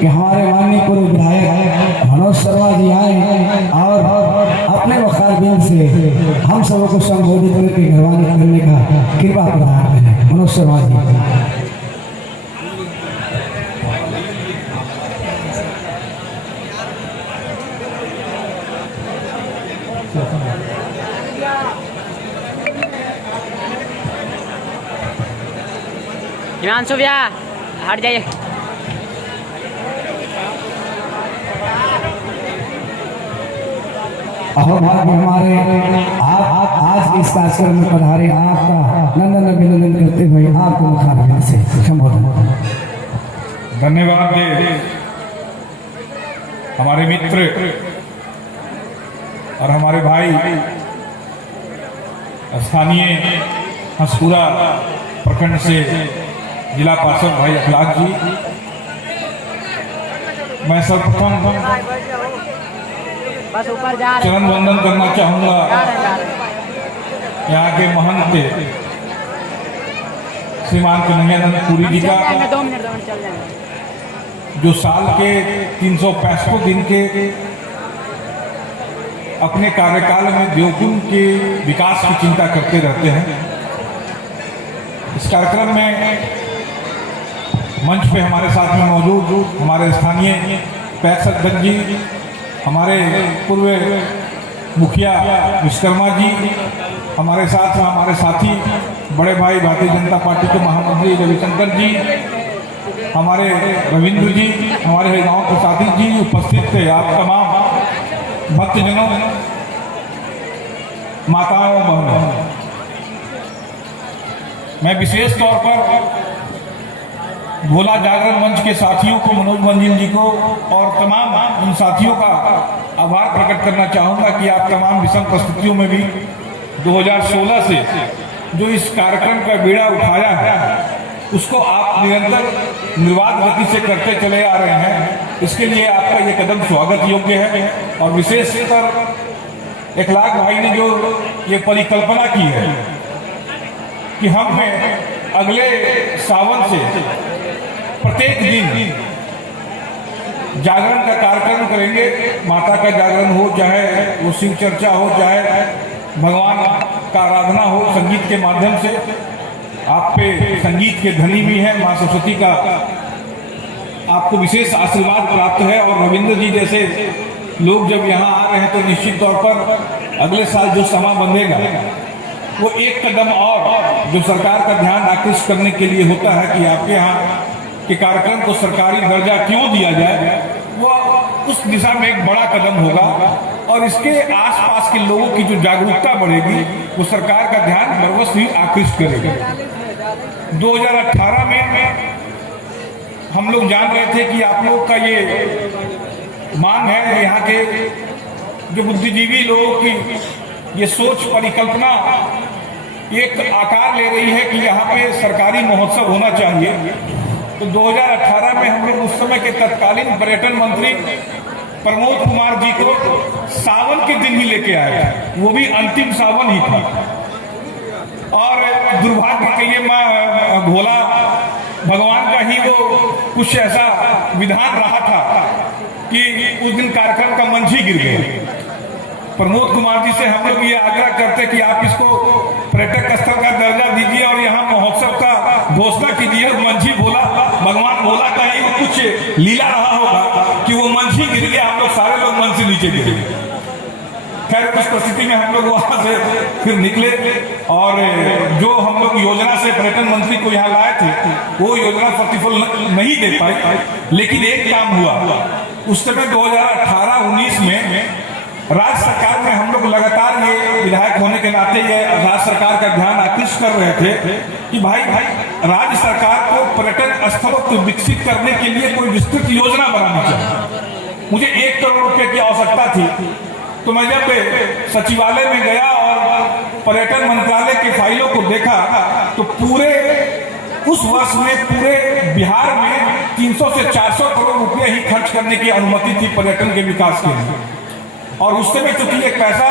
कि हमारे माननीय पूर्व विधायक मनोज शर्मा जी आए और अपने वखार बिल से हम सबों को संबोधित करके मेहरबानी करने का कृपा प्रदान करें। मनोज शर्मा जी। हिमांशु भैया हट जाइए। हमारे आप आज इस कार्यक्रम में पधारे, आपका नंदन अभिनंदन करते हुए आपको मुखारबिंद से संबोधन। धन्यवाद हमारे मित्र और हमारे भाई स्थानीय हंसपुरा प्रखंड से जिला पार्षद भाई अखलाक जी। मैं सर्वप्रथम चरण वंदन करना चाहूँगा यहाँ के महंत श्रीमान कन्हैयानंद पुरी जी का, जो साल के 365 दिन के अपने कार्यकाल में देवकुंड के विकास की चिंता करते रहते हैं। इस कार्यक्रम में मंच पे हमारे साथ में मौजूद हमारे स्थानीय पैक्स अध्यक्ष जी, हमारे पूर्व मुखिया विश्वकर्मा जी, हमारे साथ में हमारे साथी बड़े भाई भारतीय जनता पार्टी के महामंत्री रविशंकर जी, हमारे रविंद्र जी, हमारे गांव के साथी जी उपस्थित थे, आप तमाम भक्तजनों, माताओं बहनों, मैं विशेष तौर पर भोला जागरण मंच के साथियों को, मनोज मंजिल जी को और तमाम उन साथियों का आभार प्रकट करना चाहूँगा कि आप तमाम विषम परिस्थितियों में भी 2016 से जो इस कार्यक्रम का बीड़ा उठाया है उसको आप निरंतर निर्बाध गति से करते चले आ रहे हैं। इसके लिए आपका ये कदम स्वागत योग्य है। और विशेषकर अखलाक भाई ने जो ये परिकल्पना की है कि हम अगले सावन से प्रत्येक दिन जागरण का कार्यक्रम करेंगे। माता का जागरण हो, चाहे वो शिव चर्चा हो, चाहे भगवान का आराधना हो, संगीत के माध्यम से। आप पे संगीत के धनी भी हैं, माँ सरस्वती का आपको विशेष आशीर्वाद प्राप्त है। और रविंद्र जी जैसे लोग जब यहाँ आ रहे हैं तो निश्चित तौर पर अगले साल जो समा बंधेगा वो एक कदम और जो सरकार का ध्यान आकृष्ट करने के लिए होता है कि आपके यहाँ के कार्यक्रम को सरकारी दर्जा क्यों दिया जाए, वो उस दिशा में एक बड़ा कदम होगा। और इसके आसपास के लोगों की जो जागरूकता बढ़ेगी वो सरकार का ध्यान बरवस ही आकृष्ट करेगी। 2018 में हम लोग जान रहे थे कि आप लोग का ये मांग है, यहाँ के जो बुद्धिजीवी लोगों की ये सोच परिकल्पना एक आकार ले रही है कि यहाँ पे सरकारी महोत्सव होना चाहिए। तो 2018 में हम लोग उस समय के तत्कालीन पर्यटन मंत्री प्रमोद कुमार जी को सावन के दिन ही लेके आए, वो भी अंतिम सावन ही था। और दुर्भाग्य के लिए माँ भोला भगवान का ही वो कुछ ऐसा विधान रहा था कि उस दिन कार्यक्रम का मंच ही गिर गया। प्रमोद कुमार जी से हम लोग ये आग्रह करते कि आप इसको पर्यटक स्थल का दर्जा दीजिए और यहाँ महोत्सव का घोषणा कीजिए। मंच ही भोला भगवान भोला का ही कुछ लीला रहा होगा कि वो मंच ही गिर गया, हम लोग सारे लोग मंच से नीचे गिरे। खैर उस परिस्थिति में हम लोग वहां से फिर निकले और जो हम लोग योजना से पर्यटन मंत्री को यहाँ लाए थे वो योजना प्रतिफल नहीं दे पाई। लेकिन एक काम हुआ, उस समय 2018-19 में राज्य सरकार में हम लोग लगातार ये विधायक होने के नाते ये राज्य सरकार का ध्यान आकृष्ट कर रहे थे कि भाई राज्य सरकार को पर्यटन स्थलों को विकसित करने के लिए कोई विस्तृत योजना बनानी चाहिए। मुझे 1 करोड़ रुपए की आवश्यकता थी। तो मैं जब सचिवालय में गया और पर्यटन मंत्रालय के फाइलों को देखा तो पूरे उस वर्ष में पूरे बिहार में 300 से 400 करोड़ रुपए ही खर्च करने की अनुमति थी पर्यटन के विकास के लिए। और उस समय चूंकि एक पैसा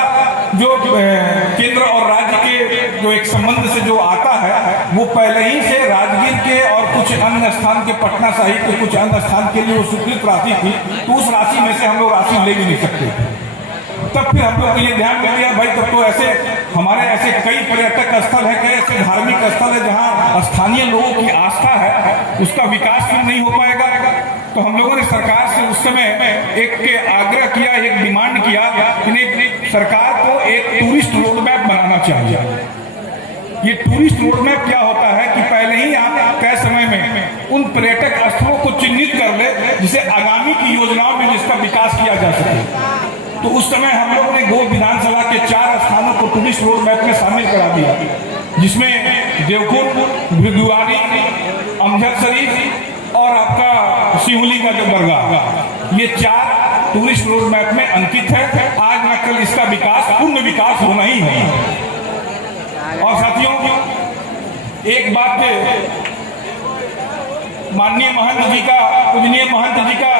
जो केंद्र और राज्य के जो एक संबंध से जो आता है वो पहले ही से राजगीर के और कुछ अन्य स्थान के पटना साहिब के कुछ अन्य स्थान के लिए वो स्वीकृत राशि थी, तो उस राशि में से हम लोग राशि ले भी नहीं सकते। तब फिर हम लोग को ये ध्यान में दिया भाई तब तो ऐसे हमारे ऐसे कई पर्यटक स्थल है, कई ऐसे धार्मिक स्थल है जहाँ स्थानीय लोगों की आस्था है, उसका विकास फिर नहीं हो पाएगा। तो हम लोगों ने सरकार से उस समय एक आग्रह किया, एक डिमांड किया कि सरकार को एक टूरिस्ट रोड मैप बनाना चाहिए। ये टूरिस्ट रोड मैप क्या होता है कि पहले ही आप तय समय में उन पर्यटक स्थलों को चिन्हित कर ले जिसे आगामी की योजनाओं में जिसका विकास किया जा सके। तो उस समय हम लोगों ने गो विधानसभा के 4 स्थानों को टूरिस्ट रोड मैप में शामिल करा दिया, जिसमें देवकुंड, भृगुआरी, अमजद शरीफ और आपका सिहुली का जो दरगाह, ये 4 टूरिस्ट रोड मैप में अंकित है। आज न कल इसका विकास, पूर्ण विकास होना ही है। और साथियों, एक बात माननीय महंत जी का, पूजनीय महंत जी का,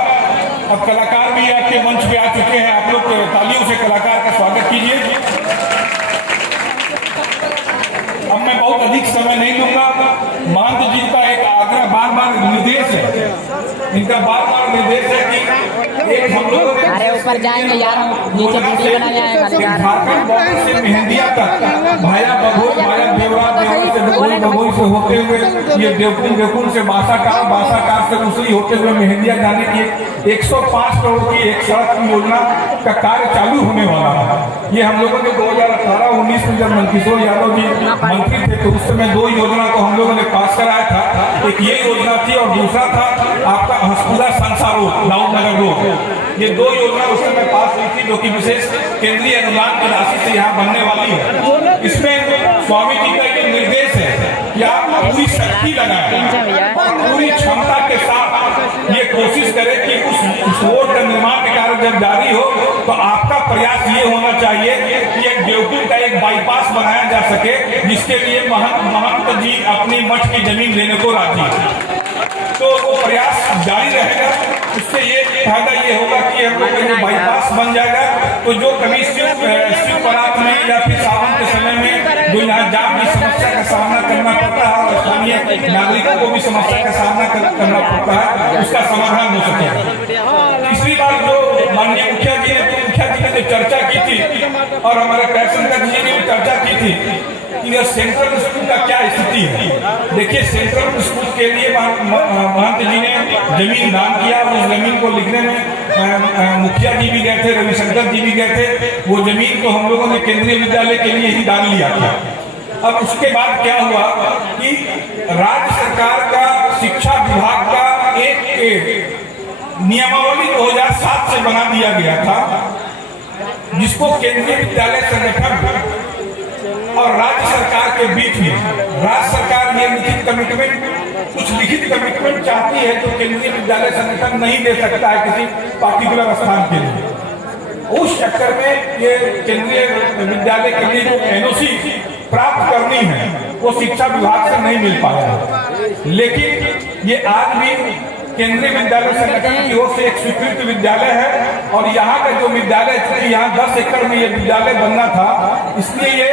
अब कलाकार भी आपके मंच पे आ चुके हैं, आप लोग तालियों से कलाकार का स्वागत कीजिए। अब मैं बहुत अधिक समय नहीं लूंगा। महंत जी का एक आग्रह, बार बार निर्देश है, इनका बार बार निर्देश है कि एक हम लोग अरे ऊपर जाएंगे यार, नीचे वीडियो बनाने आएगा यार। झारखंड बॉर्डर से मेहंदिया तक भाया बघोर, भाया देवरा, बघोर से होते हुए ये देवकुंड से बासाकार से दूसरी होते हुए मेहंदिया जाने की 105 करोड़ की एक सड़क की योजना का कार्य चालू होने वाला है। ये हम लोगों ने 2018-19 में जब मनकिशोर यादव जी मंत्री थे तो उस समय 2 योजना को हम लोगों ने पास कराया था। एक ये योजना थी और दूसरा था आपका हंसपुरा संसा रोड, दाऊदनगर रोड। ये 2 योजना उस समय पास हुई थी जो कि विशेष केंद्रीय अनुदान की राशि से यहाँ बनने वाली है। इसमें स्वामी जी का ये निर्देश है कि आप पूरी शक्ति लगाएं, पूरी क्षमता के साथ ये कोशिश करें कि उस रोड का निर्माण का कार्य जब जारी हो तो आपका प्रयास ये होना चाहिए कि एक देवकुंड का एक बाईपास बनाया जा सके, जिसके लिए महंत जी अपनी मठ की जमीन देने को राजी है। तो वो प्रयास जारी रहेगा। उससे ये फायदा ये होगा कि हम लोग का बाईपास बन जाएगा तो जो कभी शिव बारात में या फिर सावन के समय में जो यहाँ जाम की समस्या का सामना करना पड़ता है और स्थानीय नागरिकों को भी समस्या का सामना करना पड़ता है, उसका समाधान हो सके। तीसरी बात जो माननीय मुखिया जी ने जो चर्चा की थी और हमारे कैशंकर जी ने भी चर्चा की थी कि यह सेंट्रल स्कूल का क्या स्थिति है। देखिए, सेंट्रल स्कूल के लिए महंत जी ने जमीन दान किया। उस जमीन को लिखने में मुखिया जी भी गए थे, रविशंकर जी भी गए थे। वो जमीन को हम लोगों ने केंद्रीय विद्यालय के लिए ही दान लिया था। अब उसके बाद क्या हुआ कि राज्य सरकार का शिक्षा विभाग का एक नियमावली 2007 से बना दिया गया था, जिसको केंद्रीय विद्यालय संगठन और राज्य सरकार के बीच में, राज्य सरकार ये लिखित कमिटमेंट चाहती है तो केंद्रीय विद्यालय संगठन नहीं दे सकता है किसी पार्टिकुलर स्थान के लिए। उस चक्कर में ये केंद्रीय विद्यालय के लिए जो एनओसी प्राप्त करनी है वो शिक्षा विभाग से नहीं मिल पाया। लेकिन ये आज भी केंद्रीय विद्यालय संगठन की ओर से एक स्वीकृत विद्यालय है और यहाँ का जो विद्यालय, यहाँ 10 एकड़ में ये विद्यालय बनना था, इसलिए ये